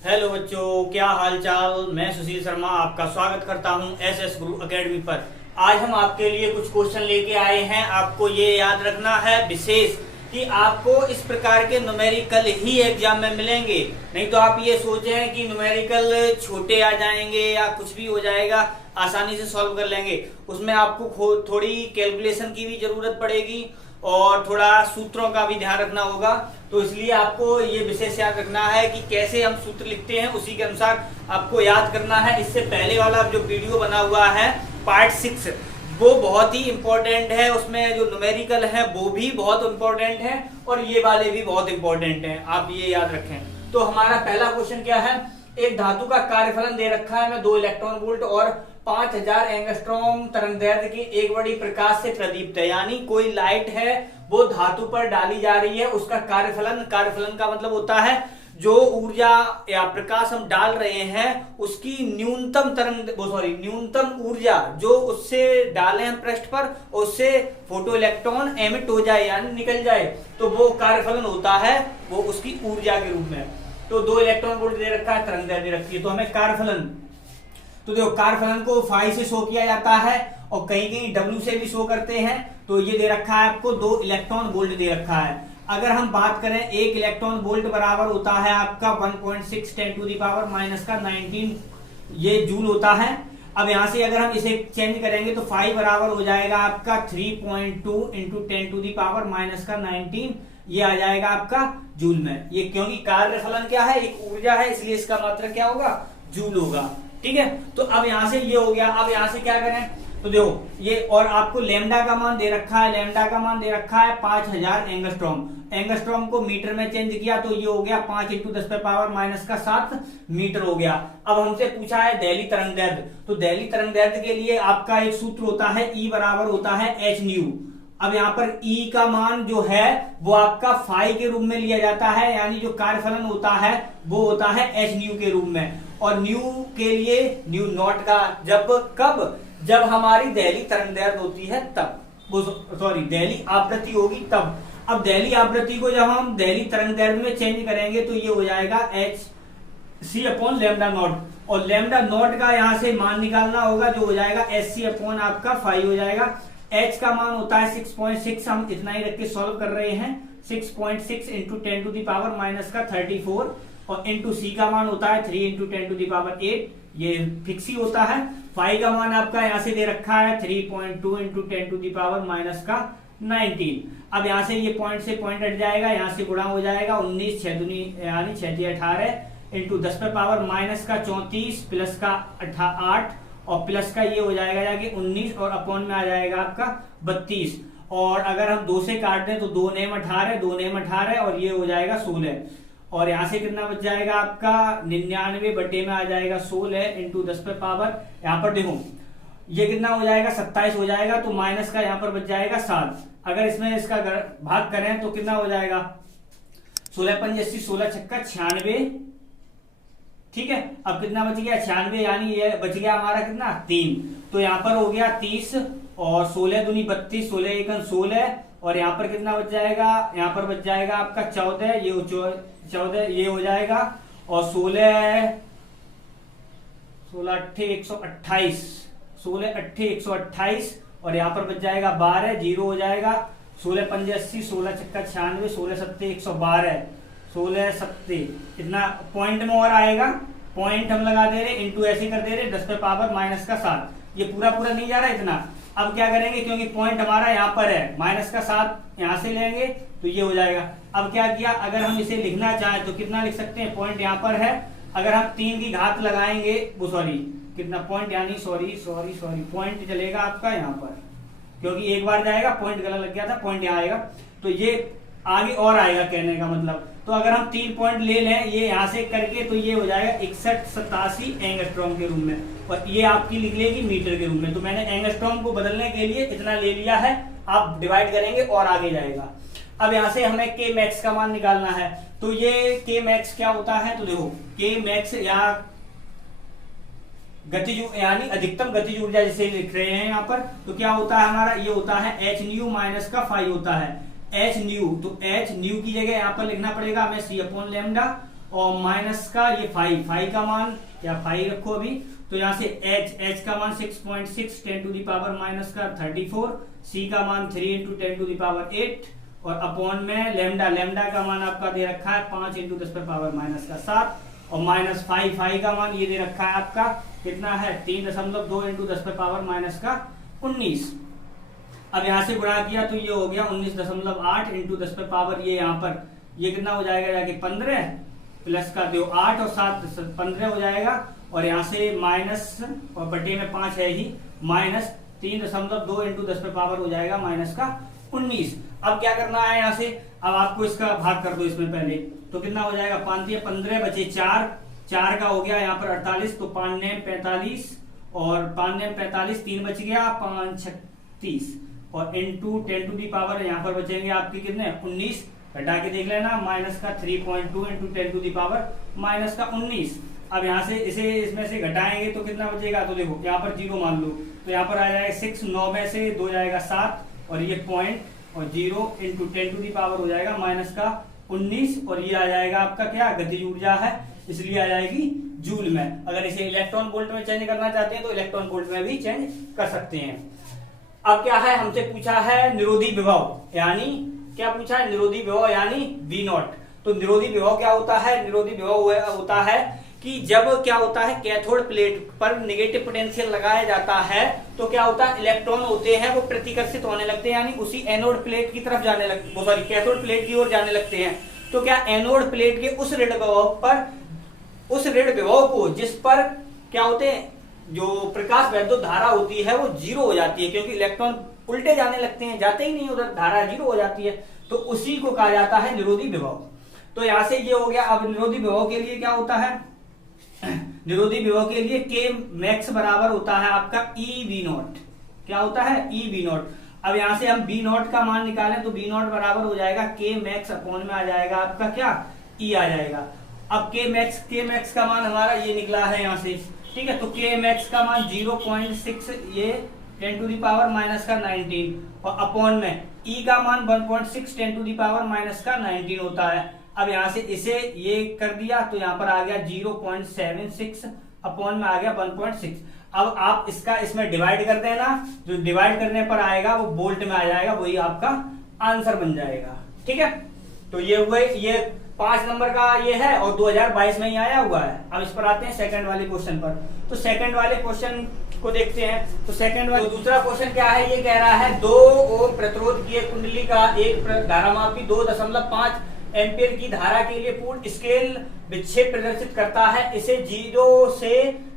Hello बच्चों, क्या हाल चाल। मैं सुशील शर्मा आपका स्वागत करता हूं एसएस गुरु एकेडमी पर। आज हम आपके लिए कुछ क्वेश्चन लेके आए हैं। आपको ये याद रखना है विशेष कि आपको इस प्रकार के न्यूमेरिकल ही एग्जाम में मिलेंगे। नहीं तो आप ये सोचें कि न्यूमेरिकल छोटे आ जाएंगे या कुछ भी हो जाएगा, आसानी से सॉल्व कर लेंगे। उसमें आपको थोड़ी कैलकुलेशन की भी जरूरत पड़ेगी और थोड़ा सूत्रों का भी ध्यान रखना होगा। तो इसलिए आपको ये विशेष याद रखना है कि कैसे हम सूत्र लिखते हैं, उसी के अनुसार आपको याद करना है। इससे पहले वाला जो वीडियो बना हुआ है पार्ट 6, वो बहुत ही इंपॉर्टेंट है। उसमें जो न्यूमेरिकल है वो भी बहुत इंपॉर्टेंट है और ये वाले भी बहुत इंपॉर्टेंट हैं, आप ये याद रखें। तो हमारा पहला क्वेश्चन क्या है, एक धातु का कार्यफलन दे रखा है हमें 2 इलेक्ट्रॉन वोल्ट और 5000 एंगस्ट्रॉम तरंगदैर्ध्य की एक बड़ी प्रकाश से प्रदीप्त है। यानी कोई लाइट है वो धातु पर डाली जा रही है, उसका कार्यफलन का मतलब होता है जो ऊर्जा या प्रकाश हम डाल रहे हैं उसकी न्यूनतम ऊर्जा जो उससे डाले हैं पृष्ठ पर, उससे फोटो इलेक्ट्रॉन एमिट हो जाए यानी निकल जाए, तो वो कार्यफलन होता है, वो उसकी ऊर्जा के रूप में। तो 2 इलेक्ट्रॉन वोल्ट दे रखा है, तरंगदैर्ध्य रखी है, तो हमें कार्यफलन, तो देखो कार्यफलन को फाई से शो किया जाता है और कहीं कहीं डब्ल्यू से भी शो करते हैं। तो ये दे रखा है आपको 2 इलेक्ट्रॉन वोल्ट दे रखा है। अगर हम बात करें 1 इलेक्ट्रॉन वोल्ट बराबर होता है आपका 1.6 10 टू द पावर माइनस का 19 ये जूल होता है। अब यहां से अगर हम इसे चेंज करेंगे तो फाई बराबर हो जाएगा आपका 3.2 into 10 to the power minus का 19, ये आ जाएगा आपका जूल में। ये क्योंकि कार्यफलन क्या है, एक ऊर्जा है, इसलिए इसका मात्रक क्या होगा, जूल होगा। ठीक है, तो अब यहां से ये हो गया। अब यहां से क्या करें, तो देखो ये, और आपको लैम्डा का मान दे रखा है, लैम्डा का मान दे रखा है 5000 एंगस्ट्रॉम। एंगस्ट्रॉम को मीटर में चेंज किया तो ये हो गया 5 इंटू 10 पावर माइनस का 7 मीटर हो गया। अब हमसे पूछा है दैलीय तरंगदैर्ध्य, तो दैलीय तरंगदैर्ध्य के लिए आपका एक सूत्र होता है, ई बराबर होता है एच न्यू। अब यहाँ पर E का मान जो है वो आपका फाई के रूप में लिया जाता है, यानी जो कार्यफलन होता है वो होता है एच न्यू के रूप में। और न्यू के लिए न्यू नॉट का जब हमारी दैलीय तरंगदैर्ध्य होती है तब, दैलीय आवृत्ति होगी तब। अब दैलीय आवृत्ति को जब हम दैलीय तरंगदैर्ध्य में चेंज करेंगे तो ये हो जाएगा H C upon lambda not, और लैम्डा नॉट का यहाँ से मान निकालना होगा जो हो जाएगा एच सी अपॉन आपका फाई हो जाएगा। H का मान होता है 6.6, हम इतना ही रख के सॉल्व कर रहे हैं, 6.6 into 10 to the power minus का 34, और इंटू C का मान होता है 3 इंटू 10 टू द पावर 8, ये फिक्स ही होता है। फाई का मान आपका यहाँ से दे रखा है 3.2 into 10 to the power minus का 19। अब यहाँ से ये पॉइंट से पॉइंट हट जाएगा, यहाँ से गुणा हो जाएगा 19 6 दूनी यानी 6 18 इंटू 10 पर पावर माइनस का 34 प्लस का 8 और प्लस का ये हो जाएगा जाके 19 और अपॉन में आ जाएगा आपका 32। और अगर हम 2 से काट दें तो 2 नेम 18, 2 नेम 18 और ये हो जाएगा 16। और यहाँ से कितना बच जाएगा आपका 99 बटे में आ जाएगा 16 इंटू 10 पे पावर, यहाँ पर देखो ये कितना हो जाएगा 27 हो जाएगा, तो माइनस का यहाँ पर बच जाएगा 7। अगर इसमें इसका भाग करें तो कितना हो जाएगा 16 पंजे 80, 16 छक्का 96। ठीक है, अब कितना बच गया 96, यानी ये बच गया हमारा कितना 3, तो यहाँ पर हो गया 30 और 16 दूनी 32, 16 एकन 16, और यहाँ पर कितना बच जाएगा, यहाँ पर बच जाएगा आपका 14, ये 14 ये हो जाएगा, और 16 अट्ठे 128, 16 अट्ठे 128, और यहाँ पर बच जाएगा 12, 0 हो जाएगा, 16 पंजे 80, 16 छक्का 96, 16 सत्ते 112, 16 सत्ते इतना पॉइंट में और आएगा, पॉइंट हम लगा दे रहे, इंटू ऐसे कर दे रहे 10 पे पावर माइनस का 7, ये पूरा नहीं जा रहा इतना। अब क्या करेंगे, क्योंकि पॉइंट हमारा यहाँ पर है, माइनस का 7 यहाँ से लेंगे तो ये हो जाएगा। अब क्या किया, अगर हम इसे लिखना चाहें तो कितना लिख सकते हैं, पॉइंट यहाँ पर है, अगर हम 3 की घात लगाएंगे, वो सॉरी कितना पॉइंट यानी सॉरी पॉइंट चलेगा आपका यहाँ पर, क्योंकि एक बार जाएगा पॉइंट गलत लग गया था, पॉइंट यहाँ आएगा, तो ये आगे और आएगा कहने का मतलब। तो अगर हम 3 पॉइंट ले लें ये यहाँ से करके तो ये हो जाएगा 6187 एंगस्ट्रॉम के रूप में, और ये आपकी लिख लेगी मीटर के रूप में। तो मैंने एंगस्ट्रॉम को बदलने के लिए इतना ले लिया है, आप डिवाइड करेंगे और आगे जाएगा। अब यहाँ से हमें के मैक्स का मान निकालना है, तो ये के मैक्स क्या होता है, तो देखो के मैक्स यहाँ गतिज यानी अधिकतम गतिज ऊर्जा जिसे लिख रहे हैं यहाँ पर, तो क्या होता है हमारा, ये होता है एच न्यू माइनस का फाई होता है एच न्यू। तो एच न्यू की जगह यहाँ पर लिखना पड़ेगा हमें सी अपॉन लैम्डा, और माइनस का ये फाइव का मान या 5 रखो अभी, तो यहाँ से h का मान 6.6 10 टू द पावर माइनस का 34, c का मान 3 इंटू 10 टू द पावर 8 और अपॉन में लेमडा का मान आपका दे रखा है 5 इंटू 10 पर पावर माइनस का 7 और माइनस 5 का मान ये दे रखा है आपका कितना है 3.2 इंटू 10 पर पावर माइनस का 19। अब यहाँ से गुणा किया तो ये हो गया 19.8 इंटू 10 पर पावर ये यहाँ पर ये कितना हो जाएगा जाके 15 प्लस का दो 8 और 7 15 हो जाएगा और यहाँ से माइनस और बटे में 5 है ही माइनस 3.2 इंटू 10 पर पावर हो जाएगा माइनस का 19। अब क्या करना है यहाँ से, अब आपको इसका भाग कर दो इसमें पहले, तो कितना हो जाएगा 15 बचे 4 का हो गया यहाँ पर 48, तो 5 ने 45 और 5 ने 45 3 बच गया 5 36 और इंटू 10 टू दी पावर यहाँ पर बचेंगे आपके कितने 19, घटा के देख लेना माइनस का 3.2 into 10 to the power minus का 19। अब यहाँ से इसे इसमें से घटाएंगे तो कितना बचेगा, तो देखो यहाँ पर 0 मान लो तो यहाँ पर आ जाएगा 6, 9 में से 2 जाएगा 7 और ये पॉइंट और 0 इंटू 10 टू दी पावर हो जाएगा माइनस का 19 और ये आ जाएगा आपका क्या गतिज ऊर्जा है इसलिए आ जाएगी जूल में। अगर इसे इलेक्ट्रॉन वोल्ट में चेंज करना चाहते हैं तो इलेक्ट्रॉन वोल्ट में भी चेंज कर सकते हैं। अब क्या है हमसे पूछा है निरोधी विभव, यानी क्या पूछा है निरोधी विभव यानी V0। तो निरोधी विभव क्या होता है, निरोधी विभव होता है कि जब क्या होता है कैथोड प्लेट पर नेगेटिव पोटेंशियल लगाया जाता है तो क्या होता है इलेक्ट्रॉन होते हैं वो प्रतिकर्षित होने लगते हैं, यानी उसी एनोड प्लेट की तरफ जाने लगते, वो सॉरी कैथोड प्लेट की ओर जाने लगते हैं। तो क्या एनोड प्लेट के उस ऋण विभव पर, उस ऋण विभव को जिस पर क्या होते हैं जो प्रकाश वैद्युत धारा होती है वो 0 हो जाती है, क्योंकि इलेक्ट्रॉन उल्टे जाने लगते हैं, जाते ही नहीं उधर, धारा 0 हो जाती है, तो उसी को कहा जाता है निरोधी विभव। तो यहां से ये हो गया। अब निरोधी विभव के लिए क्या होता है, निरोधी विभव के लिए K मैक्स बराबर होता है आपका EV0। क्या होता है EV0। अब यहां से हम V0 का मान निकालें तो V0 बराबर हो जाएगा K मैक्स अपॉन में आ जाएगा आपका क्या E आ जाएगा। अब K मैक्स का मान हमारा ये निकला है यहाँ से, ठीक है। तो K मैक्स का मान 0.6 ये 10 टू दी पावर माइनस का 19 और अपॉन में E का मान 1.6 10 टू दी पावर माइनस का 19 होता है। अब यहाँ से इसे ये कर दिया तो यहाँ पर आ गया 0.76 अपॉन में आ गया 1.6। अब आप इसका इसमें डिवाइड कर देना, जो डिवाइड करने पर आएगा वो वोल्ट में आ जाएगा, वही आपका आंसर बन जाएगा, ठीक है। तो ये हुए, ये 5 नंबर का ये है और 2022 में ही आया हुआ है। अब इस पर आते हैं सेकंड वाले क्वेश्चन पर। तो सेकंड वाले क्वेश्चन को देखते हैं। तो सेकंड वाले दूसरा क्वेश्चन क्या है, ये कह रहा है 2 ओम प्रतिरोध की एक कुंडली का एक धारामापी 2.5 एम्पियर की धारा के लिए पूर्ण स्केल विक्षेप प्रदर्शित करता है। इसे 0 से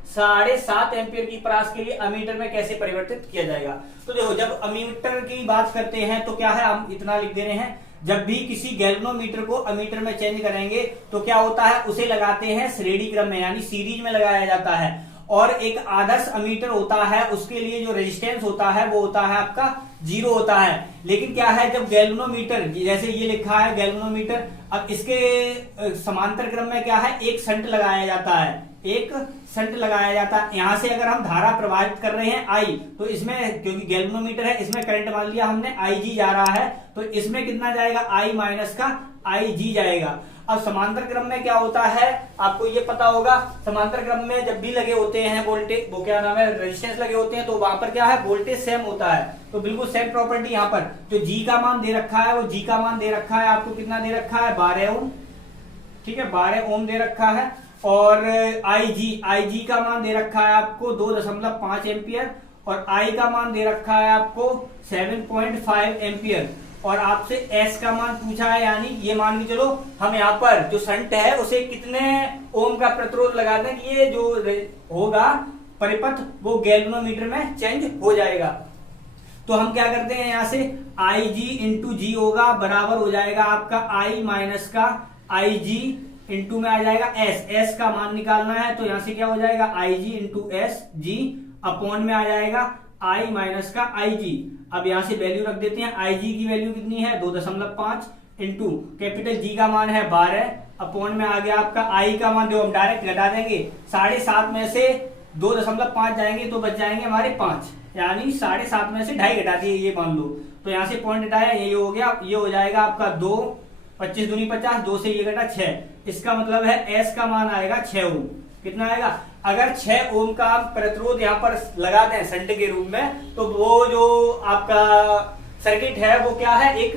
7.5 एम्पियर की परास के लिए अमीटर में कैसे परिवर्तित किया जाएगा। तो देखो जब अमीटर की बात करते हैं तो क्या है, हम इतना लिख दे रहे हैं, जब भी किसी गैल्वेनोमीटर को अमीटर में चेंज करेंगे तो क्या होता है उसे लगाते हैं श्रेणी क्रम में, यानी सीरीज में लगाया जाता है। और एक आदर्श अमीटर होता है उसके लिए जो रेजिस्टेंस होता है वो होता है आपका 0 होता है। लेकिन क्या है जब गैल्वेनोमीटर, जैसे ये लिखा है गैल्वेनोमीटर, अब इसके समांतर क्रम में क्या है एक शंट लगाया जाता है, एक शंट लगाया जाता है। यहां से अगर हम धारा प्रवाहित कर रहे हैं I, तो इसमें क्योंकि गैल्वेनोमीटर है इसमें करंट मान लिया हमने IG जा रहा है, तो इसमें कितना जाएगा I माइनस का IG जाएगा। अब समांतर क्रम में क्या होता है आपको ये पता होगा, समांतर क्रम में जब भी लगे होते हैं वोल्टेज, वो क्या नाम है रेजिस्टेंस लगे होते हैं, तो वहां पर क्या है वोल्टेज सेम होता है। तो बिल्कुल सेम प्रॉपर्टी यहाँ पर जो G का मान दे रखा है वो G का मान दे रखा है आपको कितना दे रखा है 12 ओम, ठीक है 12 ओम दे रखा है। और IG का मान दे रखा है आपको 2.5 एम्पियर और I का मान दे रखा है आपको 7.5 एम्पियर और आपसे S का मान पूछा है, यानी ये मान के चलो हम यहाँ पर जो शंट है उसे कितने ओम का प्रतिरोध लगा दें कि ये जो होगा परिपथ वो गैल्वेनोमीटर में चेंज हो जाएगा। तो हम क्या करते हैं यहाँ से IG इंटू जी होगा बराबर हो जाएगा आपका I माइनस का IG इंटू में आ जाएगा S का मान निकालना है, तो यहाँ से क्या हो जाएगा IG into S G upon में आ जाएगा I माइनस का IG। अब यहां से वैल्यू रख देते हैं, IG की वैल्यू कितनी है 2.5 इंटू कैपिटल G का मान है 12 अपॉन में आ गया आपका I का मान, जो हम डायरेक्ट घटा देंगे 7.5 में से 2.5 जाएंगे तो बच जाएंगे हमारे 5, यानी 7.5 में से 2.5 घटा दिए ये मान लो, तो यहाँ से पॉइंट हटाया ये हो गया, ये हो जाएगा आपका 2 25 दूनी 50, 2 से ये घटा 6। इसका मतलब है एस का मान आएगा 6 ओम। कितना आएगा? अगर 6 ओम का प्रतिरोध यहाँ पर लगाते हैं शंट के रूप में, तो वो जो आपका सर्किट है वो क्या है, एक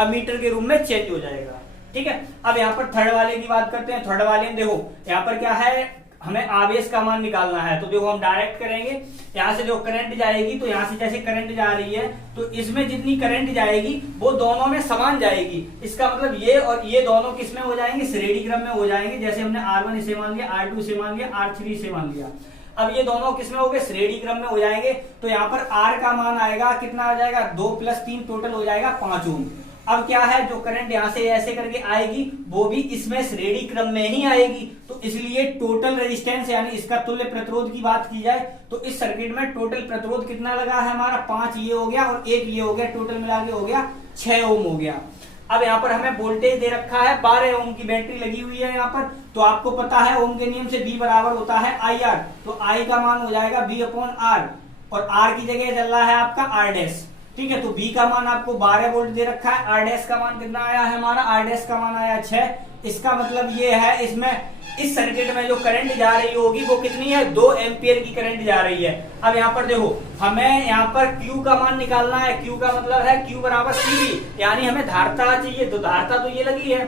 अमीटर के रूप में चेंज हो जाएगा। ठीक है, अब यहाँ पर थर्ड वाले की बात करते हैं। थर्ड वाले में देखो यहाँ पर क्या है, हमें आवेश का मान निकालना है। तो देखो हम डायरेक्ट करेंगे, यहाँ से जो करंट जाएगी, तो यहाँ से जैसे करंट जा रही है तो इसमें जितनी करंट जाएगी वो दोनों में समान जाएगी। इसका मतलब ये और ये दोनों किस में हो जाएंगे, श्रेणी क्रम में हो जाएंगे। जैसे हमने R1 इसे मान लिया, R2 इसे मान लिया, R3 इसे मान लिया। अब ये दोनों किसमें हो गए, श्रेणी क्रम में हो जाएंगे। तो यहाँ पर R का मान आएगा कितना आ जाएगा, 2 + 3 टोटल हो जाएगा 5 ओम। अब क्या है, जो करंट यहां से ऐसे करके आएगी वो भी इसमें श्रेणी क्रम में ही आएगी। तो इसलिए टोटल रेजिस्टेंस यानी इसका तुल्य प्रतिरोध की बात की जाए तो इस सर्किट में टोटल प्रतिरोध कितना लगा है हमारा, 5 ये हो गया और 1 ये हो गया, टोटल मिला के हो गया 6 ओम हो गया। अब यहाँ पर हमें वोल्टेज दे रखा है, 12 ओम की बैटरी लगी हुई है यहाँ पर। तो आपको पता है ओम के नियम से V बराबर होता है IR। तो I का मान हो जाएगा V/R और R की जगह चल रहा है आपका R'। ठीक है, तो B का मान आपको 12 वोल्ट दे रखा है। R' का मान कितना आया है हमारा, R' का मान आया 6। इसका मतलब ये है इसमें इस सर्किट में जो करंट जा रही होगी वो कितनी है, 2 एम्पियर की करंट जा रही है। अब यहाँ पर देखो हमें यहाँ पर Q का मान निकालना है। Q का मतलब है Q बराबर CV, यानी हमें धारता चाहिए। तो धारता तो ये लगी है,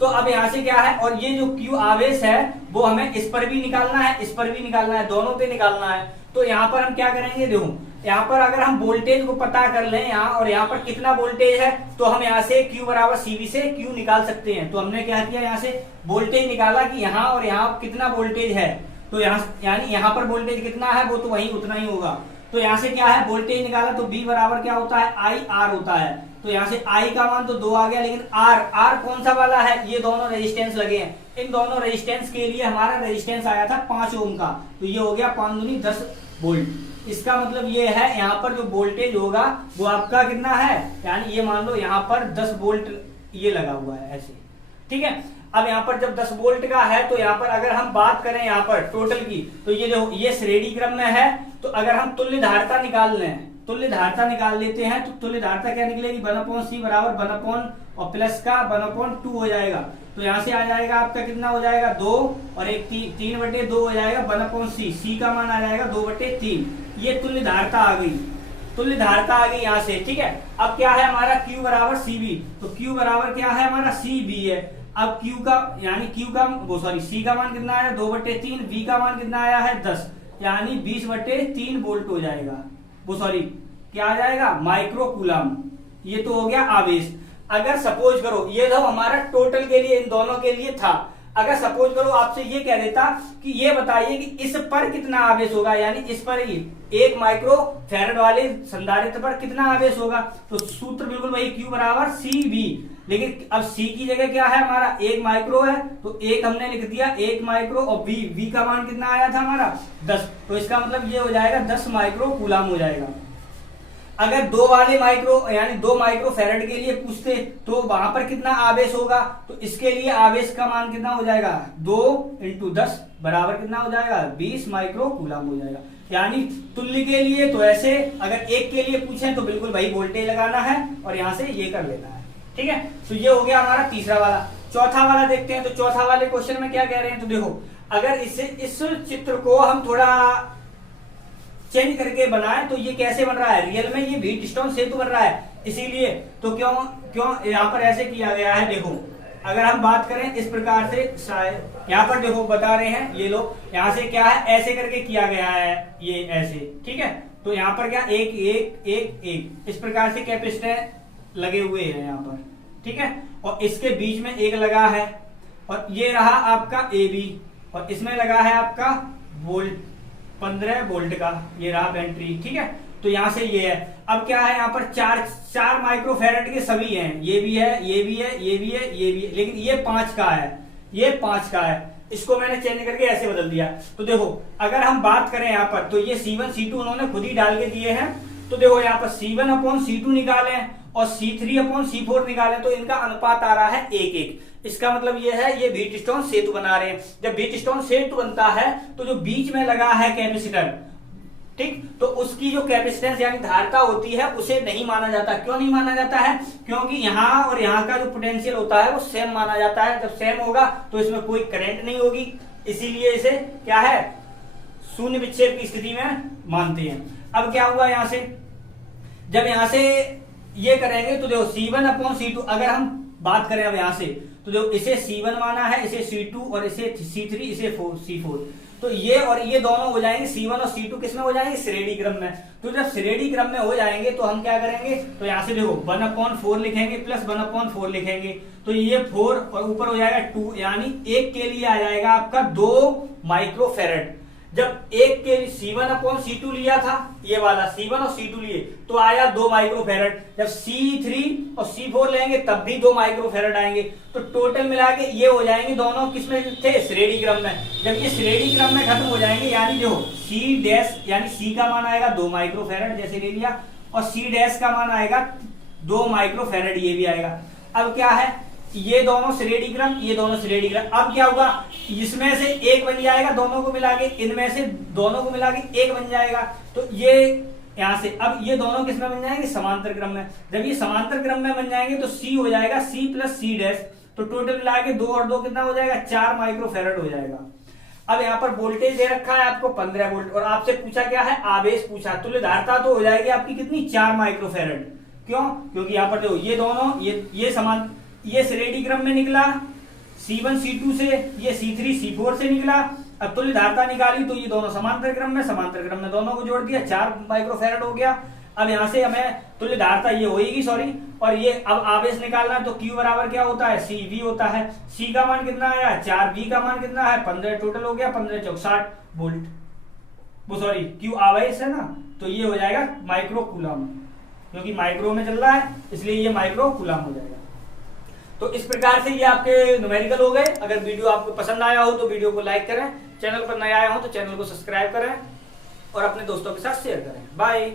तो अब यहाँ से क्या है, और ये जो Q आवेश है वो हमें इस पर भी निकालना है, इस पर भी निकालना है, दोनों पे निकालना है। तो यहाँ पर हम क्या करेंगे, देखो यहाँ पर अगर हम वोल्टेज को पता कर लें यहाँ, और यहाँ पर कितना वोल्टेज है, तो हम यहाँ से Q बराबर CV से Q निकाल सकते हैं। तो हमने क्या किया, यहाँ से वोल्टेज निकाला कि यहाँ और यहाँ कितना वोल्टेज है। तो यहाँ यानी यहाँ पर वोल्टेज कितना है वो तो वही उतना ही होगा। तो यहाँ से क्या है, वोल्टेज निकाला तो V बराबर क्या होता है, IR होता है। तो यहाँ से I का मान तो 2 आ गया, लेकिन R कौन सा वाला है, ये दोनों रेजिस्टेंस लगे हैं। इन दोनों रेजिस्टेंस के लिए हमारा रेजिस्टेंस आया था 5 ओम का, तो ये हो गया 5 दूनी 10 वोल्ट। इसका मतलब ये है यहाँ पर जो वोल्टेज होगा वो आपका कितना है, यानी ये मान लो यहाँ पर 10 वोल्ट ये लगा हुआ है ऐसे। ठीक है, अब यहाँ पर जब 10 वोल्ट का है तो यहाँ पर अगर हम बात करें यहाँ पर टोटल की, तो ये जो ये श्रेणी क्रम में है। तो अगर हम तुल्य धारता निकाल लें, तुल्य धारता निकाल लेते हैं, तो तुल्य धारता क्या निकलेगी, 1/C बराबर 1 और प्लस का 1/2 हो जाएगा। तो यहाँ से आ जाएगा आपका कितना हो जाएगा, 2 और 1 3/2 हो जाएगा 1/C। C का मान आ जाएगा 2/3। ये तुल्य धारता आ गई, तुल्य धारता आ गई यहाँ से। ठीक है, अब क्या है हमारा Q बराबर CV। तो Q बराबर क्या है हमारा, CV है। अब Q का यानी Q का C का मान कितना आया, 2/3। V का मान कितना आया है 10, यानी 20/3 वोल्ट हो जाएगा। क्या आ जाएगा, माइक्रो कूलम। ये तो हो गया आवेश। अगर सपोज करो ये तो हमारा टोटल के लिए इन दोनों के लिए था। अगर सपोज करो आपसे ये कह देता कि ये बताइए कि इस पर कितना आवेश होगा, यानी इस पर ही 1 माइक्रो फैराड वाले संधारित्र पर कितना आवेश होगा, तो सूत्र बिल्कुल वही Q बराबर CV। लेकिन अब C की जगह क्या है हमारा, 1 माइक्रो है, तो 1 हमने लिख दिया 1 माइक्रो, और V का मान कितना आया था हमारा 10। तो इसका मतलब ये हो जाएगा 10 माइक्रो कूलम हो जाएगा। अगर 2 वाले माइक्रो यानी 2 माइक्रो फैराड के लिए पूछते तो वहां पर कितना आवेश होगा, तो इसके लिए आवेश का मान कितना हो जाएगा, 2 × 10 बराबर कितना हो जाएगा, 20 माइक्रो कूलम हो जाएगा। यानी तुल्य के लिए तो ऐसे, अगर एक के लिए पूछें तो बिल्कुल वही वोल्टेज लगाना है और यहाँ से ये कर लेना है। ठीक है, तो ये हो गया हमारा तीसरा वाला। चौथा वाला देखते हैं। तो चौथा वाले क्वेश्चन में क्या कह रहे हैं, तो देखो अगर इस चित्र को हम थोड़ा चेंज करके बनाए तो ये कैसे बन रहा है, रियल में ये व्हीटस्टोन सेतु बन रहा है। इसीलिए तो क्यों यहाँ पर ऐसे किया गया है। देखो अगर हम बात करें इस प्रकार से, शायद यहाँ पर देखो बता रहे हैं ये लोग, यहाँ से क्या है ऐसे करके किया गया है, ये ऐसे। ठीक है, तो यहाँ पर क्या एक इस प्रकार से कैपेसिटर लगे हुए हैं यहाँ पर। ठीक है, और इसके बीच में एक लगा है, और ये रहा आपका AB, और इसमें लगा है आपका वोल्ट 15 वोल्ट का, ये रहा बैटरी। ठीक है, तो यहाँ से ये है। अब क्या है यहाँ पर 4 माइक्रो फैराड के सभी हैं, ये भी है, ये भी है, ये भी है, ये भी है, लेकिन ये 5 का है, ये 5 का है। इसको मैंने चेंज करके ऐसे बदल दिया। तो देखो अगर हम बात करें यहाँ पर, तो ये C1 C2 उन्होंने खुद ही डाल के दिए हैं। तो देखो यहाँ पर C1/C2 निकाले और C3/C4 निकाले, तो इनका अनुपात आ रहा है 1:1। इसका मतलब ये है ये व्हीटस्टोन सेतु बना रहे हैं। जब व्हीटस्टोन सेतु बनता है तो जो बीच में लगा है कैपेसिटर, ठीक। तो उसकी जो कैपेसिटेंस यानी धारिता होती है उसे नहीं माना जाता। क्यों नहीं माना जाता है? क्योंकि यहाँ और यहाँ का जो पोटेंशियल होता है वो सेम माना जाता है। जब सेम होगा तो इसमें कोई करंट नहीं होगी, इसीलिए इसे क्या है, शून्य विक्षेप की स्थिति में मानते हैं। अब क्या हुआ, यहां से जब यहां से ये करेंगे तो देखो C1/C2, अगर हम बात करें अब यहां से तो देखो इसे C1 माना है, इसे C2 और इसे C3, इसे C4। तो ये और ये दोनों हो जाएंगे C1 और C2 किसमें हो जाएंगे, श्रेणी क्रम में। तो जब श्रेणी क्रम में हो जाएंगे तो हम क्या करेंगे, तो यहां से देखो 1/4 लिखेंगे प्लस 1/4 लिखेंगे, तो ये 4 और ऊपर हो जाएगा 2, यानी एक के लिए आ जाएगा आपका 2 माइक्रोफेरेड। जब एक के C1/C2 लिया था, ये वाला C1 और C2 लिए तो आया 2 माइक्रोफेरेड। जब C3 और C4 लेंगे तब भी 2 माइक्रोफेरेड आएंगे। तो टोटल मिला के ये हो जाएंगे दोनों किसमें थे, श्रेणी क्रम में। जब ये श्रेणी क्रम में खत्म हो जाएंगे, यानी देखो C डैश यानी C का मान आएगा 2 माइक्रोफेरेड जैसे ले लिया, और C डैश का मान आएगा 2 माइक्रोफेरेड, ये भी आएगा। अब क्या है, ये दोनों श्रेणी क्रम, ये दोनों श्रेणी क्रम। अब क्या होगा, इसमें से एक बन जाएगा दोनों को मिला के, इनमें से दोनों को मिला के एक बन जाएगा। तो ये यहां से अब ये दोनों किसमें बन जाएंगे, समांतर क्रम में। जब ये समांतर क्रम में बन जाएंगे तो C हो जाएगा C प्लस C डैश, तो टोटल मिला के 2 और 2 कितना हो जाएगा, 4 माइक्रोफेरेड हो जाएगा। अब यहाँ पर वोल्टेज दे रखा है आपको 15 वोल्ट, और आपसे पूछा क्या है, आवेश पूछा। तुल्य धारिता तो हो जाएगी आपकी कितनी, 4 माइक्रोफेरेड। क्यों, क्योंकि यहाँ पर देखो ये दोनों ये समान, ये श्रेणी क्रम में निकला C1 C2 से, ये C3 C4 से निकला। अब तुल्य धारिता निकाली तो ये दोनों समांतर क्रम में दोनों को जोड़ दिया, 4 माइक्रोफेरेड हो गया। अब यहां से हमें तुल्य धारिता ये होगी, सॉरी, और ये अब आवेश निकालना है तो Q बराबर क्या होता है, CV होता है। C का मान कितना आया 4, V का मान कितना है 15, टोटल हो गया 15 चौक 60 वोल्ट, वो सॉरी Q आवेश है ना, तो ये हो जाएगा माइक्रो कूलम, क्योंकि माइक्रो में चल रहा है इसलिए ये माइक्रो कूलम हो जाएगा। तो इस प्रकार से ये आपके न्यूमेरिकल हो गए। अगर वीडियो आपको पसंद आया हो तो वीडियो को लाइक करें, चैनल पर नए आए हो तो चैनल को सब्सक्राइब करें और अपने दोस्तों के साथ शेयर करें। बाय।